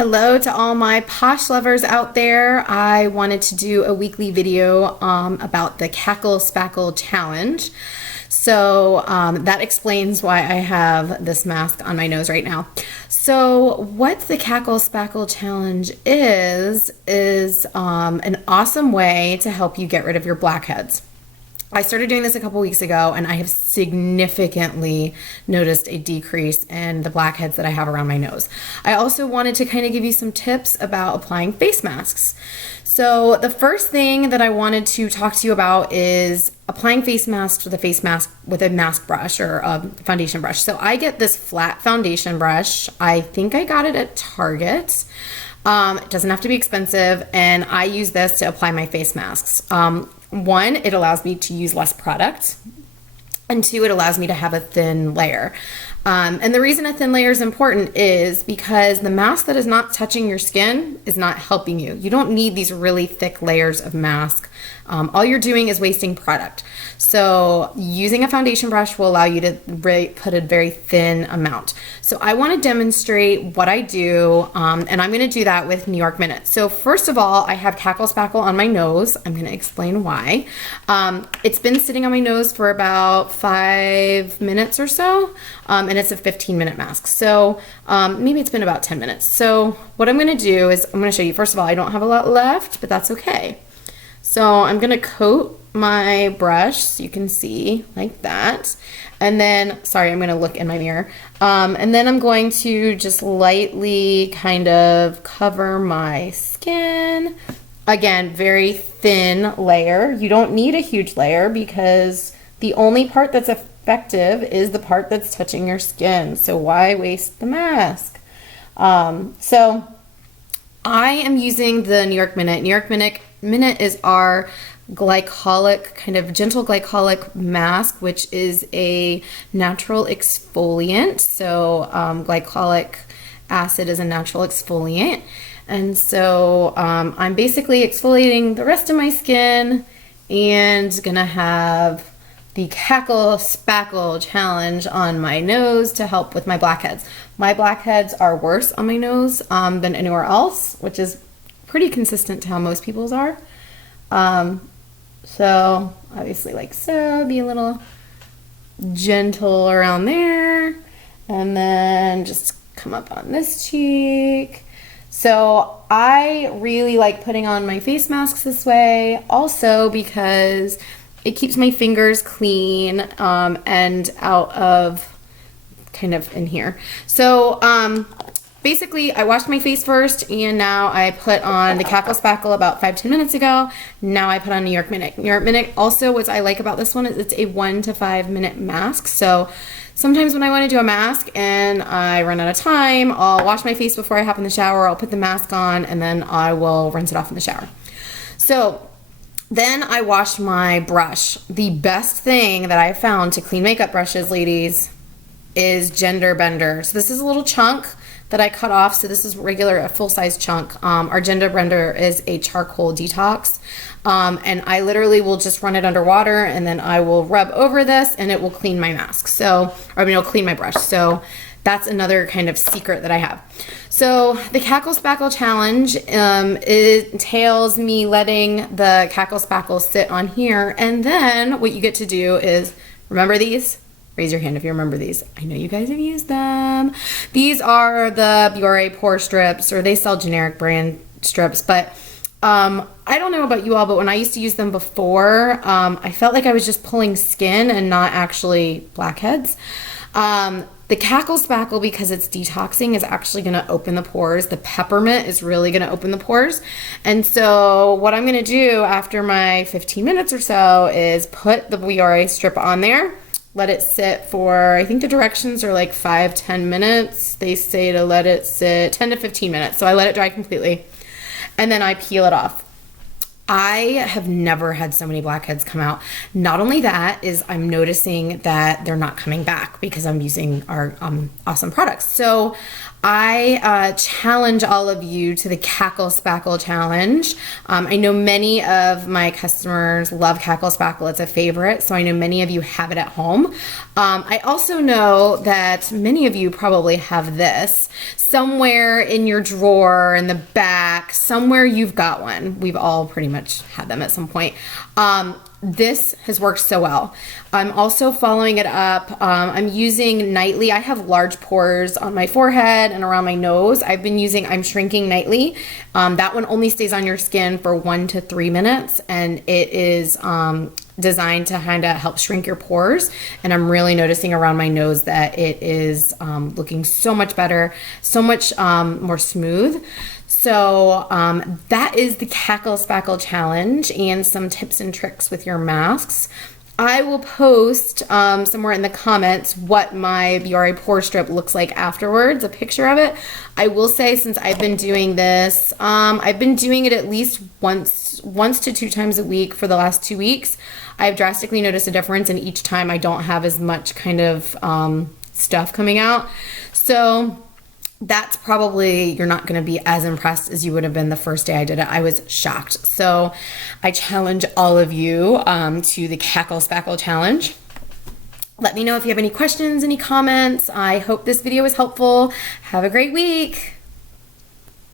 Hello to all my posh lovers out there. I wanted to do a weekly video about the Cackle Spackle challenge. So that explains why I have this mask on my nose right now. So what the Cackle Spackle challenge is an awesome way to help you get rid of your blackheads. I started doing this a couple weeks ago and I have significantly noticed a decrease in the blackheads that I have around my nose. I also wanted to kind of give you some tips about applying face masks. So the first thing that I wanted to talk to you about is applying face masks with a mask brush or a foundation brush. So I get this flat foundation brush. I think I got it at Target. It doesn't have to be expensive, and I use this to apply my face masks. One, it allows me to use less product, and two, it allows me to have a thin layer. And the reason a thin layer is important is because the mask that is not touching your skin is not helping you. You don't need these really thick layers of mask. All you're doing is wasting product. So using a foundation brush will allow you to put a very thin amount. So I want to demonstrate what I do, and I'm going to do that with New York Minute. So first of all, I have Cackle Spackle on my nose. I'm going to explain why. It's been sitting on my nose for about 5 minutes or so, and it's a 15-minute mask. So maybe it's been about 10 minutes. So what I'm going to do is I'm going to show you. First of all, I don't have a lot left, but that's okay. So I'm going to coat my brush so you can see like that. And then, sorry, I'm going to look in my mirror. And then I'm going to just lightly kind of cover my skin. Again, very thin layer. You don't need a huge layer because the only part that's effective is the part that's touching your skin. So why waste the mask? So I am using the New York Minute. New York Minute is our glycolic, kind of gentle glycolic mask, which is a natural exfoliant. So glycolic acid is a natural exfoliant. And so I'm basically exfoliating the rest of my skin and gonna have the Cackle Spackle challenge on my nose to help with my blackheads. My blackheads are worse on my nose than anywhere else, which is pretty consistent to how most people's are. So obviously like so, be a little gentle around there, and then just come up on this cheek. So I really like putting on my face masks this way also because it keeps my fingers clean and out of kind of in here. So basically, I washed my face first, and now I put on the Cackle Spackle about 5-10 minutes ago. Now I put on New York Minute. New York Minute, also what I like about this one is it's a 1 to 5 minute mask. So sometimes when I want to do a mask and I run out of time, I'll wash my face before I hop in the shower, I'll put the mask on, and then I will rinse it off in the shower. So then I wash my brush. The best thing that I found to clean makeup brushes, ladies, is Gender Bender. So this is a little chunk that I cut off. So this is a full-size chunk. Our Gender Bender is a charcoal detox. And I literally will just run it under water, and then I will rub over this and it will clean my mask. It'll clean my brush. So that's another kind of secret that I have. So the Cackle Spackle challenge it entails me letting the Cackle Spackle sit on here, and then what you get to do is, remember these? Raise your hand if you remember these. I know you guys have used them. These are the Biore pore strips, or they sell generic brand strips, but I don't know about you all, but when I used to use them before, I felt like I was just pulling skin and not actually blackheads. The Cackle Spackle, because it's detoxing, is actually going to open the pores. The peppermint is really going to open the pores. And so what I'm going to do after my 15 minutes or so is put the Biore strip on there, let it sit for, I think the directions are like 5-10 minutes. They say to let it sit 10 to 15 minutes. So I let it dry completely, and then I peel it off. I have never had so many blackheads come out. Not only that, is I'm noticing that they're not coming back because I'm using our awesome products. So I challenge all of you to the Cackle Spackle challenge. I know many of my customers love Cackle Spackle. It's a favorite, so I know many of you have it at home. I also know that many of you probably have this somewhere in your drawer, in the back, somewhere you've got one. We've all pretty much had them at some point. This has worked so well. I'm also following it up. I'm using nightly. I have large pores on my forehead and around my nose. I'm shrinking nightly. That one only stays on your skin for 1 to 3 minutes, and it is designed to kind of help shrink your pores. And I'm really noticing around my nose that it is looking so much better, so much more smooth. So that is the Cackle Spackle challenge and some tips and tricks with your masks. I will post somewhere in the comments what my Biore pore strip looks like afterwards, a picture of it. I will say, since I've been doing this, I've been doing it at least once to 2 times a week for the last 2 weeks. I've drastically noticed a difference, and each time I don't have as much kind of stuff coming out. So that's probably, you're not going to be as impressed as you would have been the first day I did it. I was shocked. So I challenge all of you to the Cackle Spackle challenge. Let me know if you have any questions, any comments. I hope this video was helpful. Have a great week.